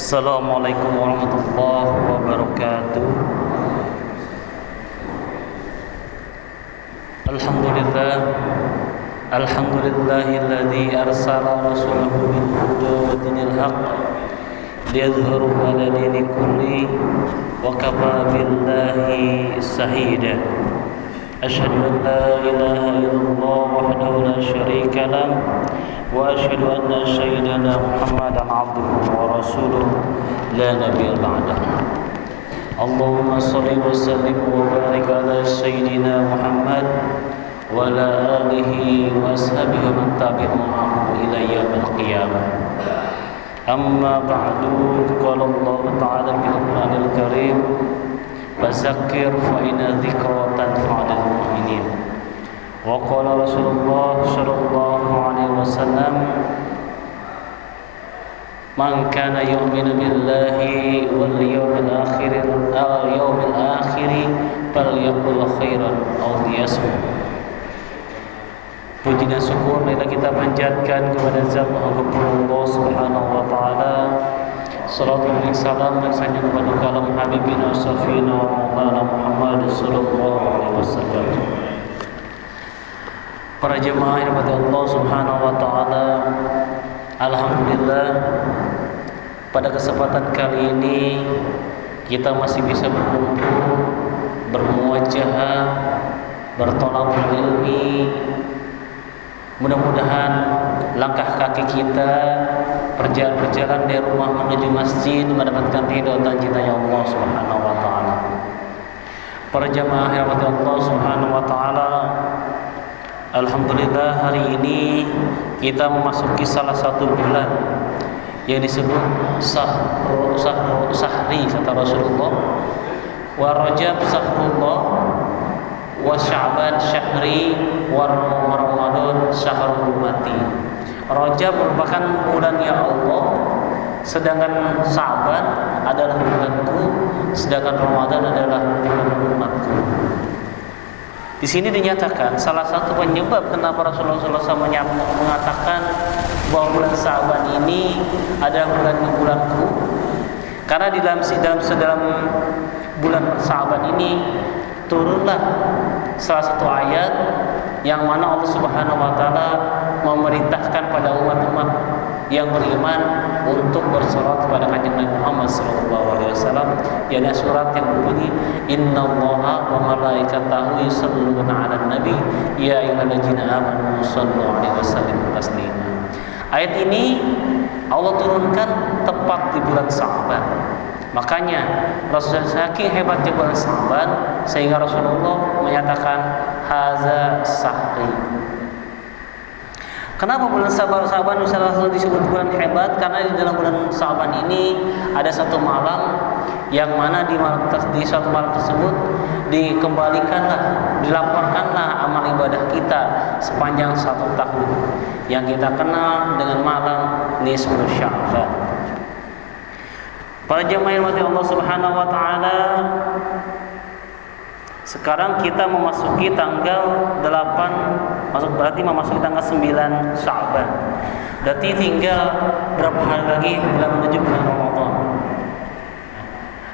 Assalamualaikum warahmatullahi wabarakatuh. Alhamdulillah, alhamdulillahilladzi arsala rasulahu bil huda wa dinil haqq liyadhhirahu 'ala dini kulli wa kafa billahi shahida. Asyhadu an la ilaha illallah wahdahu la syarika lah wa asyhadu anna sayyidana Muhammadan 'abduhu wa rasuluhu la nabiyya ba'dahu. Allahumma shalli wa sallim wa barik ala sayyidina Muhammad wa ala alihi wa ashabihi wa man tabi'ahum ila yaumil qiyamah. Amma ba'du, qala Allah ta'ala fil Qur'anil Karim, fazakkir fa inna dzikra tanfa'ul mu'minin. Wa qala Rasulullah sallallahu alaihi wasallam, man kana yu'minu billahi wal yawmil akhir falyaqul khairan aw liyasmut. Puji dan syukur marilah kita panjatkan kepada Zat Maha Allah Subhanahu wa taala. Salatu dan salam laksana kepada kalam habibina safina maulana Muhammad sallallahu alaihi wasallam. Para jemaah yang dirahmati Allah Subhanahu wa taala, alhamdulillah pada kesempatan kali ini kita masih bisa berkumpul, bermuwajahah, bertolabul ilmi. Mudah-mudahan langkah kaki kita berjalan dari rumah menuju masjid mendapatkan ridho dan cintanya Allah Subhanahu wa taala. Para jemaah yang dirahmati Allah Subhanahu wa taala, alhamdulillah hari ini kita memasuki salah satu bulan yang disebut sahri kata Rasulullah, wa Rajab sahrullah, wa Sya'ban syahri, wa Ramadan syahrul ummati. Rajab merupakan bulannya Allah, sedangkan Sya'ban adalah bulanku, sedangkan Ramadan adalah bulan umatku. Di sini dinyatakan salah satu penyebab kenapa Rasulullah SAW mengatakan bahwa bulan Sya'ban ini adalah bulanku, karena di dalam bulan Sya'ban ini turunlah salah satu ayat yang mana Allah Subhanahu wa taala memerintahkan pada umat-umat yang beriman untuk bersolat kepada Kanjeng Nabi Muhammad sallallahu alaihi wasallam, yaitu surat yang berbunyi innallaha wa malaikatahu yusholluna 'alan nabi ya ayyuhallazina amanu shallu 'alaihi wasallimu taslima. Ayat ini Allah turunkan tepat di bulan Sya'ban. Makanya Rasulullah saking hebatnya bulan Sya'ban sehingga Rasulullah menyatakan haza sahri. Kenapa bulan Sya'ban salah satu disebut bulan hebat? Karena di dalam bulan Sya'ban ini ada satu malam yang mana di suatu malam tersebut dilaporkanlah amal ibadah kita sepanjang satu tahun yang kita kenal dengan malam nisfu Sya'ban. Para jemaah yang dirahmati Allah Subhanahu wa taala, sekarang kita memasuki tanggal 8, berarti memasuki tanggal 9 Sya'ban. Berarti tinggal berapa hari lagi menuju bulan Ramadan.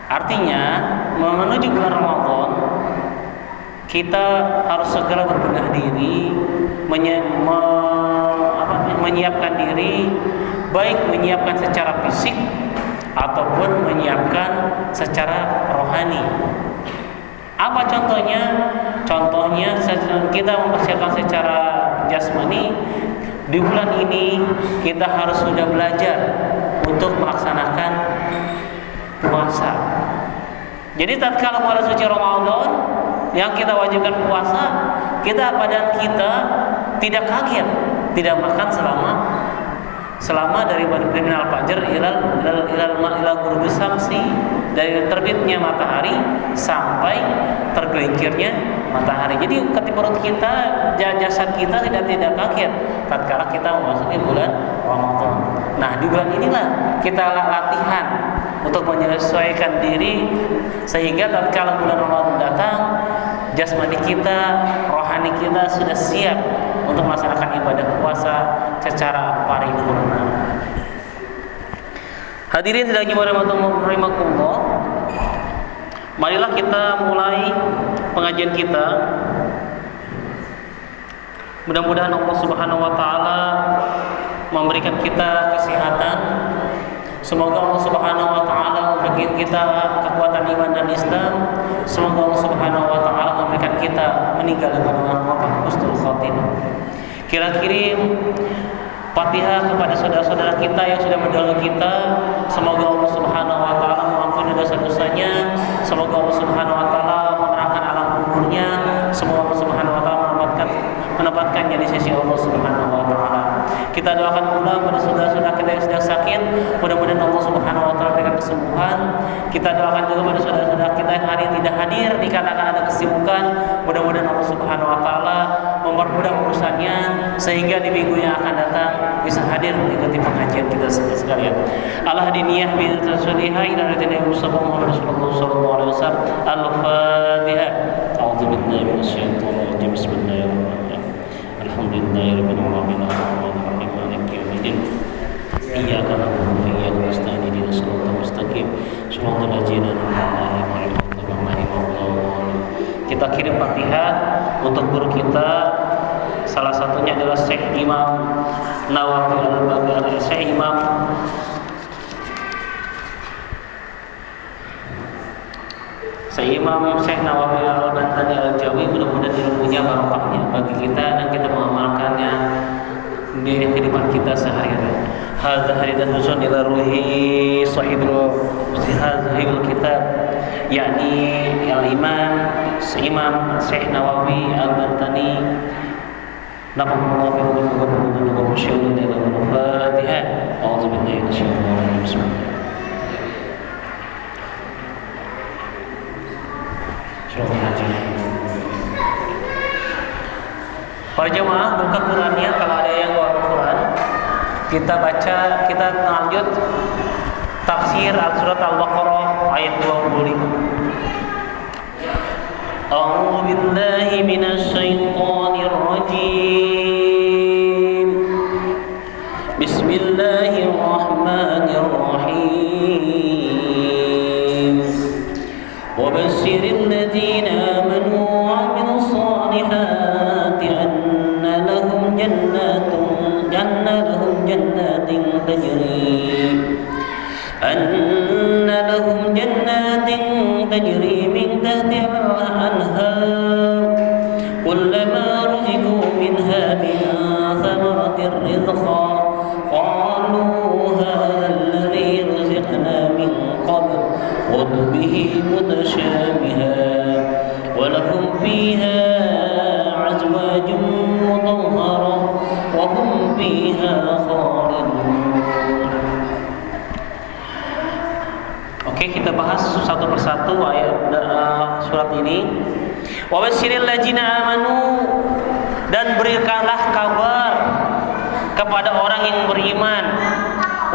Artinya, menuju bulan Ramadan kita harus segera berbenah diri, menyiapkan diri, baik menyiapkan secara fisik ataupun menyiapkan secara rohani. Apa contohnya? Contohnya kita mempersiapkan secara jasmani. Di bulan ini kita harus sudah belajar untuk melaksanakan puasa. Jadi tatkala bulan suci Ramadan yang kita wajibkan puasa, badan kita tidak kaget, tidak makan selama dari minal fajr ilal ghurubi syamsi, dari terbitnya matahari sampai tergelincirnya matahari. Jadi ketika perut kita, jasad kita tidak kaget tatkala kita memasuki bulan Ramadan. Nah, di bulan inilah kita latihan untuk menyesuaikan diri sehingga tatkala bulan Ramadan datang, jasmani kita, rohani kita sudah siap untuk melaksanakan ibadah puasa secara paripurna. Hadirin sedang rahimakumullah. Marilah kita mulai pengajian kita. Mudah-mudahan Allah Subhanahu wa taala memberikan kita kesehatan. Semoga Allah Subhanahu wa taala memberikan kita kekuatan iman dan Islam. Semoga Allah Subhanahu wa taala memberikan kita meninggal dengan husnul khatimah. Kira-kirim Fatihah kepada saudara-saudara kita yang sudah mendahului kita. Semoga Allah Subhanahu wa taala mengampuni dosa-dosanya. Semoga Allah Subhanahu wa taala menerangkan alam kuburnya. Semoga Allah Subhanahu wa taala menempatkannya di sisi Allah Subhanahu wa taala. Kita doakan pula pada saudara-saudara kita yang sedang sakit, mudah-mudahan Allah Subhanahu wa taala berikan kesembuhan. Kita doakan juga pada saudara-saudara kita yang hari ini tidak hadir dikarenakan ada kesibukan, mudah-mudahan Allah Subhanahu wa taala mempermudah urusannya sehingga di minggu yang akan datang bisa hadir mengikuti pengajian kita sekalian. Allah diniyah bi tasulihah ila radina Mustafa Muhammad Rasulullah sallallahu alaihi wasallam. Al-Fatihah. A'udzu billahi minasyaitonir rajim. Bismillahirrahmanirrahim. Alhamdulillahirabbil alamin. Arrahmanirrahim. Maliki yaumiddin. Iyyaka na'budu wa iyyaka nasta'in. Ihdinas siratal mustaqim. Shiratal ladzina an'amta 'alaihim. Kita kirim Fatihah untuk guru kita. Salah satunya adalah Syekh Imam Nawawi Al-Baghdadi, Syekh Imam Syekh Nawawi Al-Baghdadi Al-Jawi. Mudah-mudahan ilmunya barokahnya bagi kita dan kita mengamalkannya di kehidupan kita sehari-hari. Hadza hadidatun ila ruhi sahibul kitab, yakni Al-Imam Syekh Nawawi Al-Baghdadi. Nafa'allahu bihi wa bihi wa syu'un ila al-Fatihah. A'udzu billahi minasyaitonir rajim. Para jemaah buka Qurannya, kalau ada yang bawa Quran, kita baca, kita lanjut tafsir surat Al-Baqarah ayat 25. A'udzu billahi minasyaitonir rajim. Bismillahirrahmanirrahim. Wa basyiril ladzina amanu wa 'amilus shalihati anna lahum jannatin tajri min tahtiha al-anhar kullama ruziqu minha min thamaratir rizqa qalu hadha alladhi ruziqna min qabl wa bihi mutashabihan wa lahum fiha azwajun mutahharah wa hum fiha khalidun. Oke, kita bahas satu persatu ayat surat ini. Wa basyiril ladzina amanu, dan berikanlah kabar kepada orang yang beriman,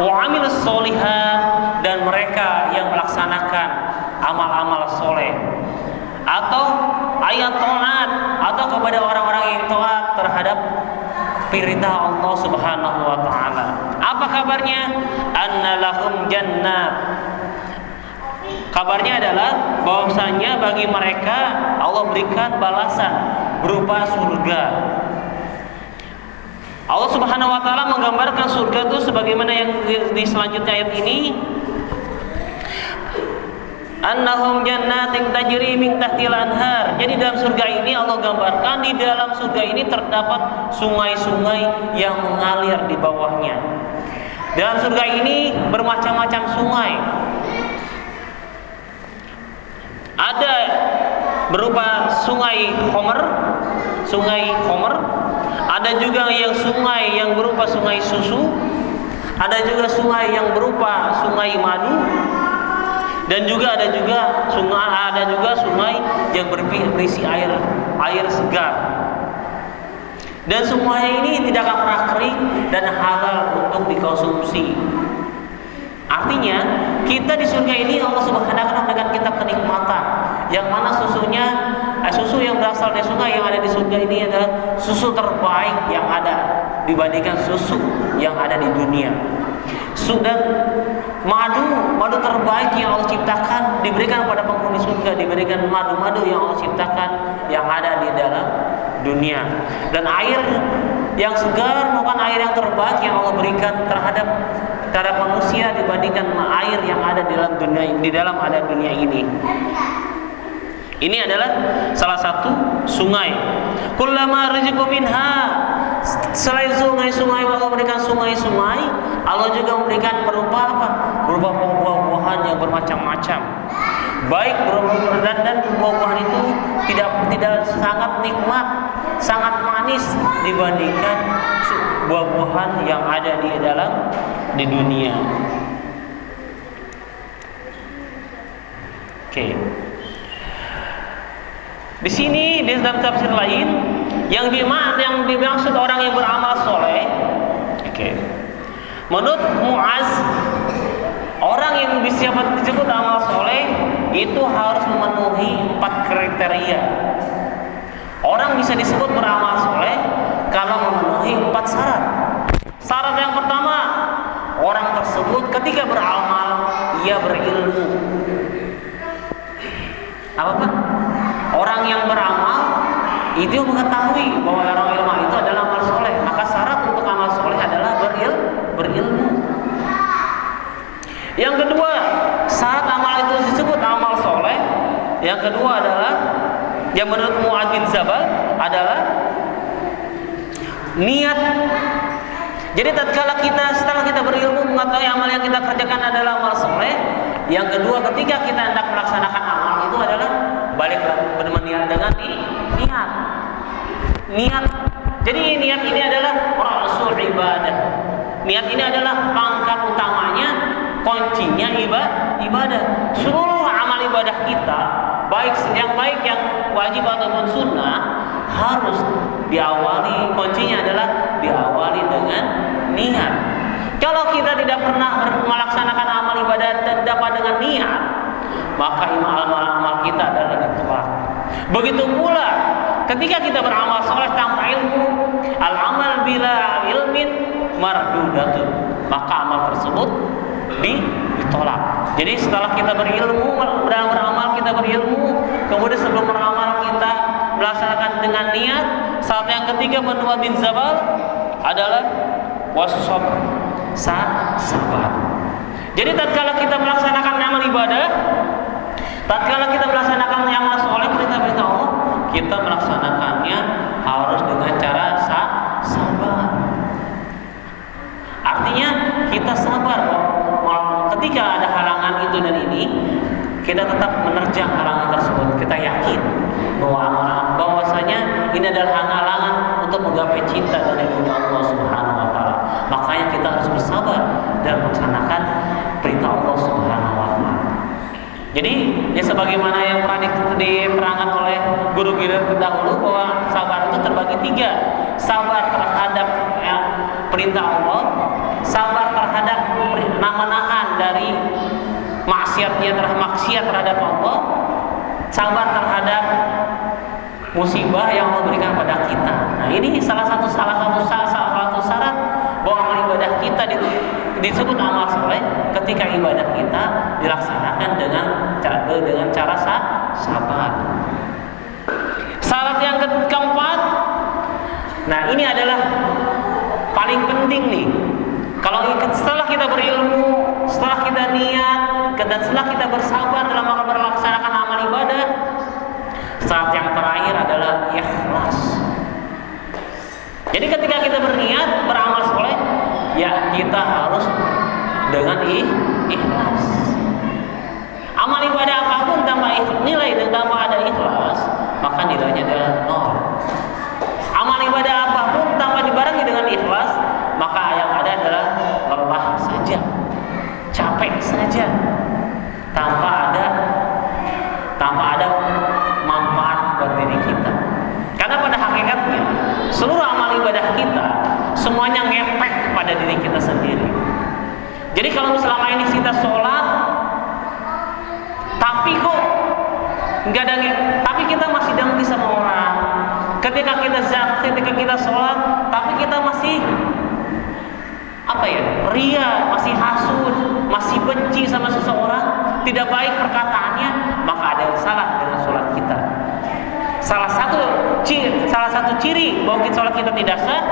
wa 'amilus sholihat, dan mereka yang melaksanakan amal-amal soleh, atau ayat taat, atau kepada orang-orang yang taat terhadap perintah Allah Subhanahu wa taala. Apa kabarnya? Anna lahum jannat. Kabarnya adalah bahwasanya bagi mereka Allah berikan balasan berupa surga. Allah Subhanahu wa taala menggambarkan surga itu sebagaimana yang di selanjutnya ayat ini. Annahum jannatin tajri min tahtil anhar. Jadi dalam surga ini Allah gambarkan, di dalam surga ini terdapat sungai-sungai yang mengalir di bawahnya. Dalam surga ini bermacam-macam sungai. Ada berupa sungai Khomer, ada juga yang sungai yang berupa sungai susu, ada juga sungai yang berupa sungai madu, dan juga ada juga sungai yang berisi air segar. Dan semuanya ini tidak akan pernah kering dan halal untuk dikonsumsi. Artinya kita di surga ini Allah Subhanahu wa taala memberikan kita kenikmatan, yang mana susu yang berasal dari sungai yang ada di surga ini adalah susu terbaik yang ada dibandingkan susu yang ada di dunia. Dan madu terbaik yang Allah ciptakan diberikan kepada penghuni surga, diberikan madu-madu yang Allah ciptakan yang ada di dalam dunia. Dan air yang segar bukan air yang terbaik yang Allah berikan terhadap manusia dibandingkan air yang ada di dalam dunia ini. Ini adalah salah satu sungai. Kullama rizqu minha. Selain sungai-sungai, Allah memberikan sungai-sungai, Allah juga memberikan berupa apa? Berupa buah-buahan yang bermacam-macam. Baik dan buah-buahan itu tidak sangat nikmat, sangat manis dibandingkan buah-buahan yang ada di dunia. Oke. Di sini di dalam tafsir lain yang dimaksud orang yang beramal soleh. Oke. Menurut Muaz, orang yang disebut amal soleh itu harus memenuhi 4 kriteria. Orang bisa disebut beramal soleh kalau memenuhi 4 syarat. Syarat yang pertama, orang tersebut ketika beramal ia berilmu. Apa Pak? Orang yang beramal itu mengetahui bahwa orang ilmu itu adalah amal soleh. Maka syarat untuk amal soleh adalah berilmu. Yang kedua, syarat amal itu disebut amal soleh. Yang kedua adalah yang menurut Mu'adz bin Jabal adalah niat. Jadi tatkala setelah kita berilmu mengetahui amal yang kita kerjakan adalah amal soleh. Yang kedua, ketika kita hendak melaksanakan amal itu adalah balik berniat dengan niat. Jadi niat ini adalah rasul ibadah. Niat ini adalah pangkat utamanya, kuncinya ibadah. Seluruh amal ibadah kita, baik yang wajib ataupun sunnah, harus diawali, kuncinya adalah diawali dengan niat. Kalau kita tidak pernah melaksanakan amal ibadah dan dapat dengan niat, maka amal kita adalah ditolak. Begitu pula ketika kita beramal soleh tanpa ilmu, al-amal bila ilmin mardudatun, maka amal tersebut ditolak. Jadi setelah kita berilmu, beramal kita berilmu, kemudian sebelum beramal kita melaksanakan dengan niat. Saat yang ketiga menurut bin Jabal adalah was-sabr, sabar. Jadi tatkala kita melaksanakan amal ibadah, tatkala kita melaksanakan amal soleh, perintah-perintah Allah, kita melaksanakannya harus dengan cara sabar. Artinya kita sabar ketika ada halangan itu dan ini, kita tetap menerjang halangan tersebut. Kita yakin bahwasanya ini adalah halangan untuk menggapai cinta dari Allah Subhanahu wa taala. Makanya kita harus bersabar dan melaksanakan perintah Allah Subhanahu wa taala. Jadi, ya sebagaimana yang pernah diterangkan oleh guru kita terdahulu bahwa sabar itu terbagi 3. Sabar terhadap perintah Allah, sabar terhadap menahan dari maksiat terhadap Allah, sabar terhadap musibah yang Allah berikan pada kita. Nah, ini salah satu syarat bahwa amal ibadah kita disebut amal soleh ketika ibadah kita dilaksanakan dengan cara sabar. Syarat yang keempat, nah ini adalah paling penting nih. Kalau setelah kita berilmu, setelah kita niat, dan setelah kita bersabar dalam melaksanakan amal ibadah, syarat yang terakhir adalah ikhlas. Jadi ketika kita berniat beramal soleh, ya kita harus dengan ikhlas. Amal ibadah apapun tanpa nilai dan tanpa ada ikhlas, maka nilainya adalah 0. Amal ibadah apapun tanpa dibarengi dengan ikhlas, maka yang ada adalah lelah saja, capek saja, tanpa ada manfaat buat diri kita. Karena pada hakikatnya seluruh amal ibadah kita semuanya ngepek kepada diri kita sendiri. Jadi kalau selama ini kita sholat, tapi kok nggak ada, tapi kita masih dengki sama orang. Ketika kita zakat, ketika kita sholat, tapi kita masih ria, masih hasud, masih benci sama seseorang, tidak baik perkataannya, maka ada yang salah dengan sholat kita. Salah satu ciri bahwa sholat kita tidak sah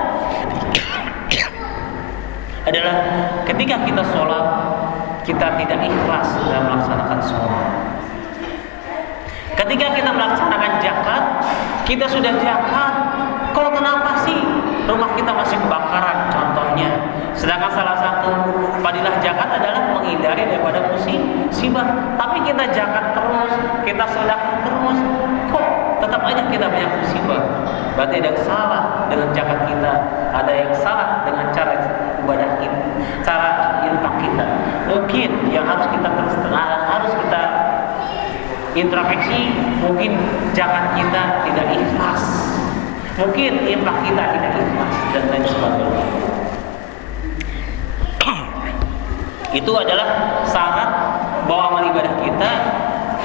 adalah ketika kita sholat, kita tidak ikhlas dalam melaksanakan sholat. Ketika kita melaksanakan zakat, kita sudah zakat, kok kenapa sih rumah kita masih kebakaran contohnya. Sedangkan salah satu fadilah zakat adalah menghindari daripada musibah. Tapi kita zakat terus, kita sedekah terus, kok tetap aja kita banyak musibah. Berarti ada yang salah dengan zakat kita, ada yang salah dengan cara ibadah kita, cara infak kita. Mungkin yang harus kita introspeksi, mungkin zakat kita tidak ikhlas, mungkin infak kita tidak ikhlas, dan lain sebagainya. Itu adalah syarat bahwa amal ibadah kita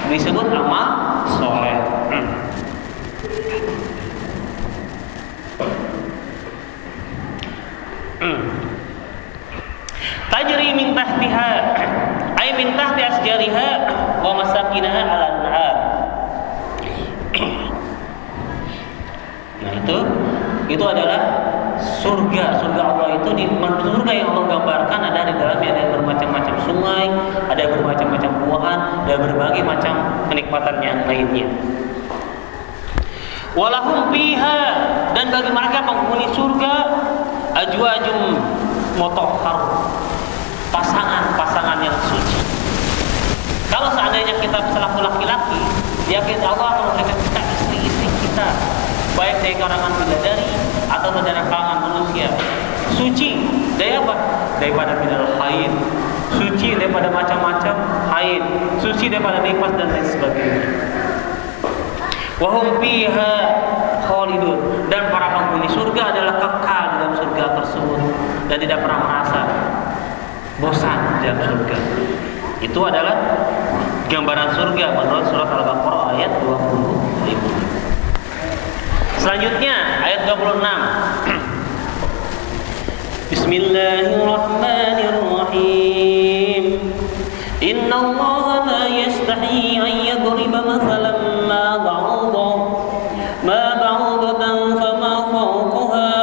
disebut amal soleh. Tajri min tahtiha, ay min tahti asjariha wa masakinaha ala anhar. Nah itu adalah surga Allah itu di surga yang Allah gambarkan ada di dalamnya ada bermacam-macam sungai, ada bermacam-macam buahan, ada berbagai macam kenikmatan yang lainnya. Walahum fiha, dan bagi mereka penghuni surga ajwajum mutahhar, pasangan yang suci. Kalau seandainya kita selaku laki-laki, yakin Allah akan memberikan kita istri-istri kita, baik dari kalangan bidadari atau dari kalangan manusia, suci dari apa? Daripada minal haid, suci daripada macam-macam haid, suci daripada nifas dan lain sebagainya. Wahum fiha khalidun, dan para penghuni surga adalah kekal di dalam surga tersebut dan tidak pernah merasa bosan di dalam surga. Itu adalah gambaran surga menurut surat Al-Baqarah ayat 25. Selanjutnya ayat 26. Bismillahirrahmanirrahim. Innallaha la yastahi an yadriba mathalan ma ba'udatan fama fawqaha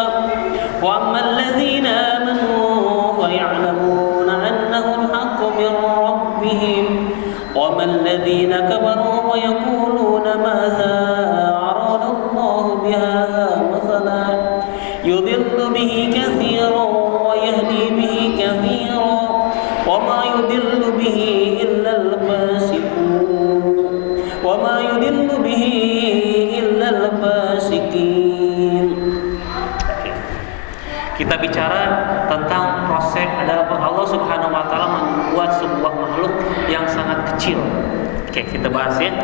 wa amma alladhina amanu fa ya'lamuna annahu al-haqqu min rabbihim wa amma alladhina kafaru wa yaquluna madha arada Allah bihadha mathalan yudillu bihi katsiran wa yahdi bihi katsiran wa ma yudillu bihi illa al-fasiqun wa ma yudillu bihi illa al-fasiqin. Kita bicara tentang proses adalah Allah Subhanahu wa taala membuat sebuah makhluk yang sangat kecil. Oke, kita bahas ya.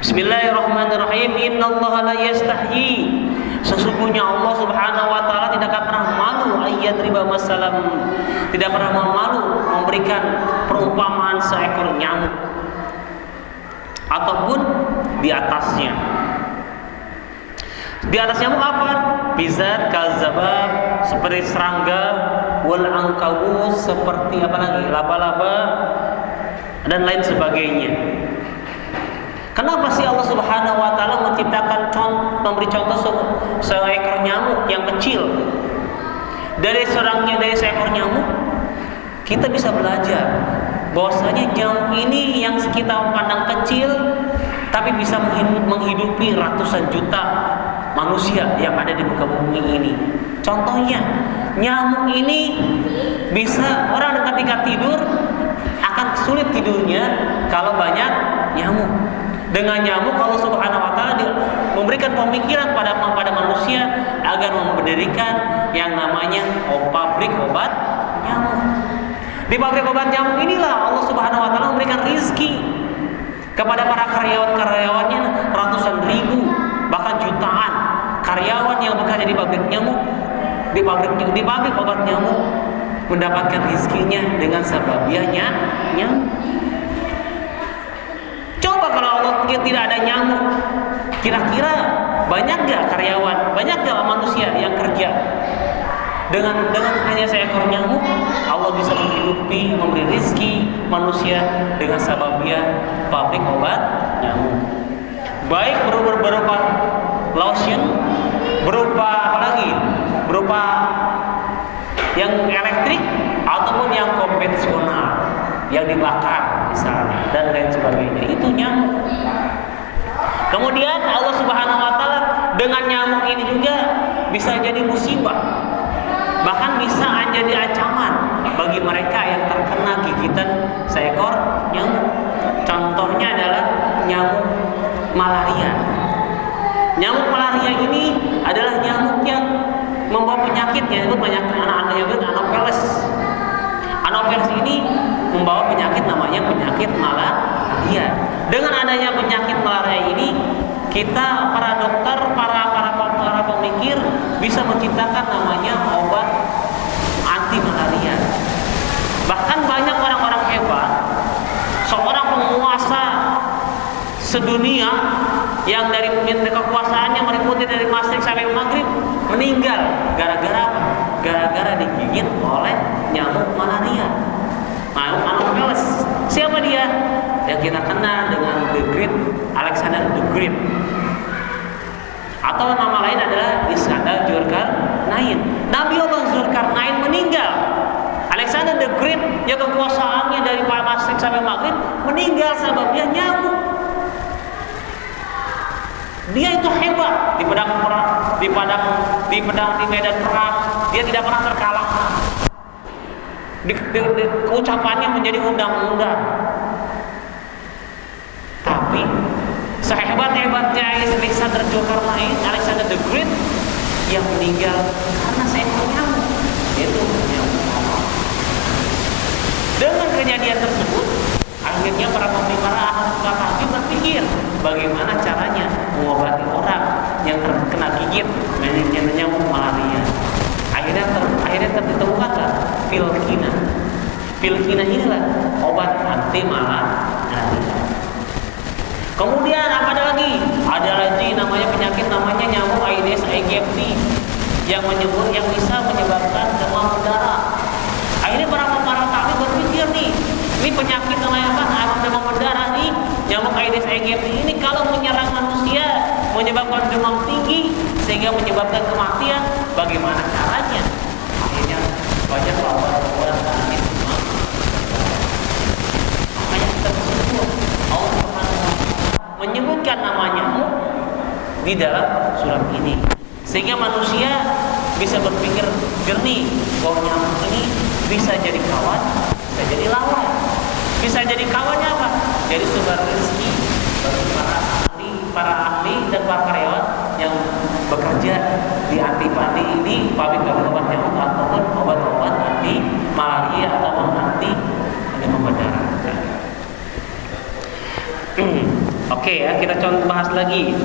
Bismillahirrahmanirrahim. Innallaha la yastahyi, sesungguhnya Allah Subhanahu wa taala tidak akan pernah malu ayyadriba masalam, tidak pernah malu memberikan perumpamaan seekor nyamuk ataupun di atasnya. Di atas nyamuk apa? Bizat kalzabab, seperti serangga, wal ankabut, seperti apa lagi? Laba-laba dan lain sebagainya. Kenapa sih Allah Subhanahu wa taala memberi contoh seekor nyamuk yang kecil? Dari seekor nyamuk kita bisa belajar bahwasanya nyamuk ini yang kita pandang kecil tapi bisa menghidupi ratusan juta manusia yang ada di muka bumi ini. Contohnya, nyamuk ini bisa orang ketika tidur akan sulit tidurnya kalau banyak nyamuk. Dengan nyamuk Allah Subhanahu wa taala memberikan pemikiran pada manusia agar mendirikan yang namanya pabrik obat nyamuk. Di pabrik obat nyamuk inilah Allah Subhanahu wa taala memberikan rizki kepada para karyawan-karyawannya, ratusan ribu bahkan jutaan karyawan yang bekerja di pabrik nyamuk, di pabrik obat nyamuk mendapatkan rizkinya dengan sababiahnya nyamuk. Coba kalau Allah tidak ada nyamuk, kira-kira banyak gak karyawan, banyak gak manusia yang kerja Dengan hanya seekor nyamuk, Allah bisa menghidupi, memberi rizki manusia dengan sababnya pabrik obat nyamuk. Baik berupa lotion, berupa apa lagi? Berupa yang elektrik ataupun yang konvensional, yang dibakar misalnya dan lain sebagainya. Itu nyamuk. Kemudian Allah Subhanahu wa taala dengan nyamuk ini juga bisa jadi musibah. Bahkan bisa jadi ancaman bagi mereka yang terkena gigitan seekor nyamuk. Contohnya adalah nyamuk malaria. Nyamuk malaria ini adalah nyamuk yang membawa penyakit yang disebut penyakit Anopheles. Anopheles ini membawa penyakit namanya penyakit malaria. Dengan adanya penyakit malaria ini, kita para dokter, para pemikir bisa menciptakan namanya obat anti malaria. Bahkan banyak orang-orang hebat, seorang penguasa sedunia yang dari kekuasaannya meliputi dari Masyrik sampai Maghrib meninggal gara-gara apa? Gara-gara digigit oleh nyamuk malaria. Anopheles. Siapa dia? Yang kita kenal dengan The Great, Alexander the Great. Atau nama lain adalah Iskandar Zulkarnain. Nabi Allah Zulkarnain meninggal. Alexander the Great yang kekuasaannya dari Masyrik sampai Maghrib meninggal sebabnya nyamuk. Dia itu hebat di pedang perang, di medan perang, dia tidak pernah terkalahkan. Ucapannya menjadi undang-undang. Tapi sehebat-hebatnya Alexander Zulkarnain, Alexander the Great, yang meninggal karena seekor nyamuk, yaitu nyamuk. Dengan kejadian tersebut, akhirnya para ahli berpikir bagaimana caranya mengobati orang yang terkena gigit nyamuk malaria. Akhirnya ditemukanlah Filkina. Filkina inilah obat anti malaria. Kemudian apa lagi? Ada lagi penyakit namanya nyamuk Aedes aegypti yang bisa menyebabkan demam berdarah. Akhirnya para tahu berpikir nih, ini penyakit namanya apa? Demam berdarah nih, nyamuk Aedes aegypti ini kalau menyerang manusia menyebabkan demam tinggi sehingga menyebabkan kematian. Bagaimana caranya? Akhirnya banyak obat-obat anti demam. Makanya kita bersyukur Allah menyebutkan nama nyamuk di dalam surat ini sehingga manusia bisa berpikir jernih bahwa nyamuk ini bisa jadi kawan, bisa jadi lawan. Bisa jadi kawannya apa? Jadi sumber rezeki bagi para ahli dan para karyawan yang bekerja di pabrik obat nyamuk ataupun obat-obat anti malaria ataupun anti demam berdarah. Oke ya, kita coba bahas lagi.